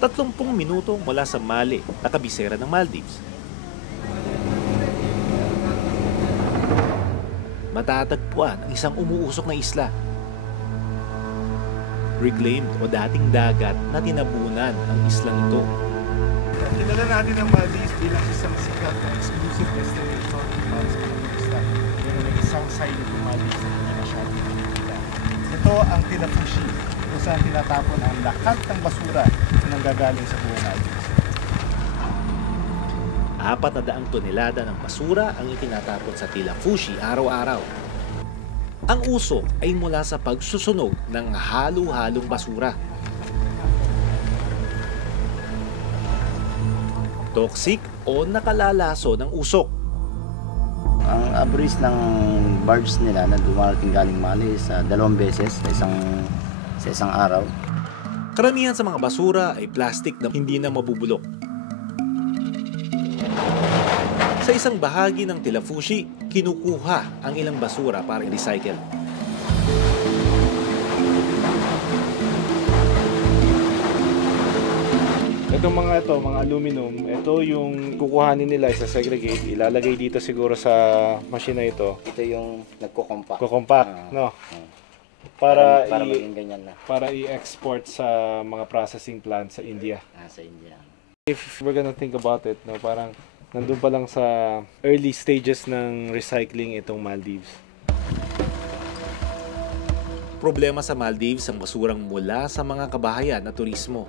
30 minuto mula sa Male na kabisera ng Maldives. Matatagpuan ang isang umuusok na isla. Reclaimed o dating dagat na tinabunan ang islang ito. Kilala natin ang Maldives bilang isang sikat na exclusive destination para sa mga turista. Pero may isang side ng Maldives na hindi masyadong nakikita. Ito ang Tilafushi, kung saan tinatapon ang lahat ng basura na nanggagaling sa buong Maldives. 400 tonelada ng basura ang itinatapon sa Tilafushi araw-araw. Ang usok ay mula sa pagsusunog ng halo-halong basura. Toxic o nakalalaso ng usok. Ang average ng barge nila na dumarating galing Mali sa 2 beses sa isang araw. Karamihan sa mga basura ay plastic na hindi na mabubulok. Sa isang bahagi ng Tilafushi, kinukuha ang ilang basura para i-recycle. Itong mga aluminum, ito yung kukuhanin nila sa segregate, ilalagay dito siguro sa machine na ito. Ito yung nagko-compact. Ko-compact, no? Para maging ganyan na. Para i-export sa mga processing plant sa India. Sa India. If we're gonna think about it, no, parang nandun pa lang sa early stages ng recycling itong Maldives. Problema sa Maldives ang basurang mula sa mga kabahayan na turismo.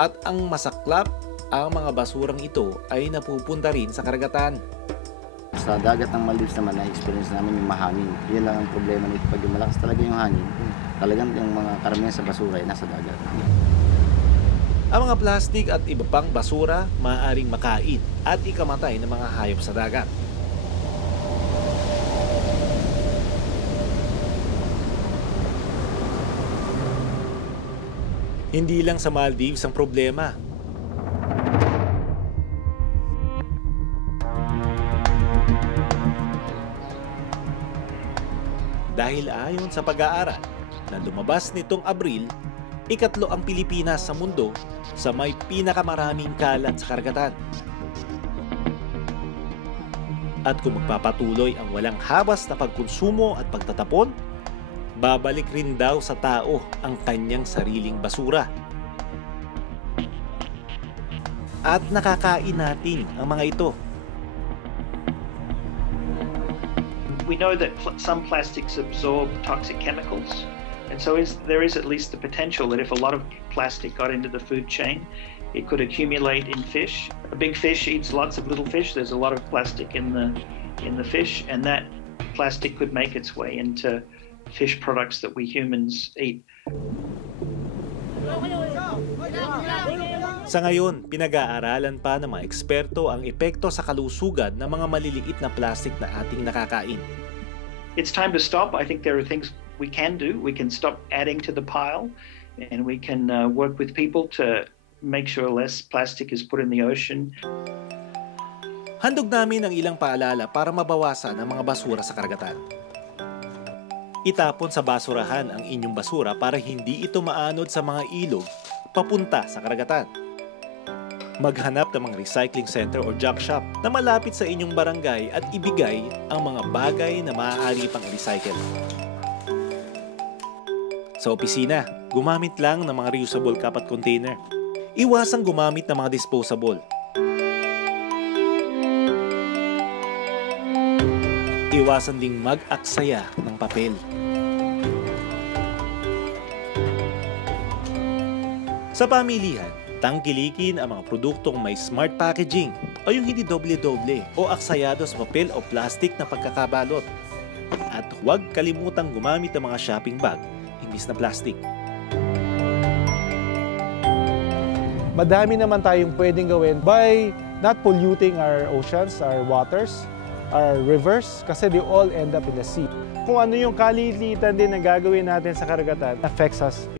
At ang masaklap, ang mga basurang ito ay napupunta rin sa karagatan. Sa dagat ng Maldives naman, na-experience namin yung mahangin. Yun lang ang problema nito. Pag yung malakas talaga yung hangin, talagang yung mga karamihan sa basura ay nasa dagat. Ang mga plastik at iba pang basura maaaring makain at ikamatay ng mga hayop sa dagat. Hindi lang sa Maldives ang problema. Dahil ayon sa pag-aaral na lumabas nitong Abril, ikatlo ang Pilipinas sa mundo sa may pinakamaraming kalat sa karagatan. At kung magpapatuloy ang walang habas na pagkonsumo at pagtatapon, babalik rin daw sa tao ang kanyang sariling basura. At nakakain natin ang mga ito. We know that some plastics absorb toxic chemicals, and so there is at least the potential that if a lot of plastic got into the food chain, it could accumulate in fish. A big fish eats lots of little fish. There's a lot of plastic in the fish, and that plastic could make its way into fish products that we humans eat. Sa ngayon, pinag-aaralan pa ng mga eksperto ang epekto sa kalusugan ng mga maliliit na plastic na ating nakakain. It's time to stop. I think there are things we can do. We can stop adding to the pile, and we can work with people to make sure less plastic is put in the ocean. Handog namin ang ilang paalala para mabawasan ang mga basura sa karagatan. Itapon sa basurahan ang inyong basura para hindi ito maanod sa mga ilog papunta sa karagatan. Maghanap ng mga recycling center o junk shop na malapit sa inyong barangay at ibigay ang mga bagay na maaari pang recycle. Sa opisina, gumamit lang ng mga reusable cup at container. Iwasang gumamit ng mga disposable. Iwasan ding mag-aksaya ng papel. Sa pamilihan, tangkilikin ang mga produktong may smart packaging o yung hindi doble-doble o aksayado sa papel o plastic na pagkakabalot. At huwag kalimutang gumamit ng mga shopping bag imbis na plastic. Madami naman tayong pwedeng gawin by not polluting our oceans, our waters, our rivers, kasi they all end up in the sea. Kung ano yung kalilitan din na gagawin natin sa karagatan affects us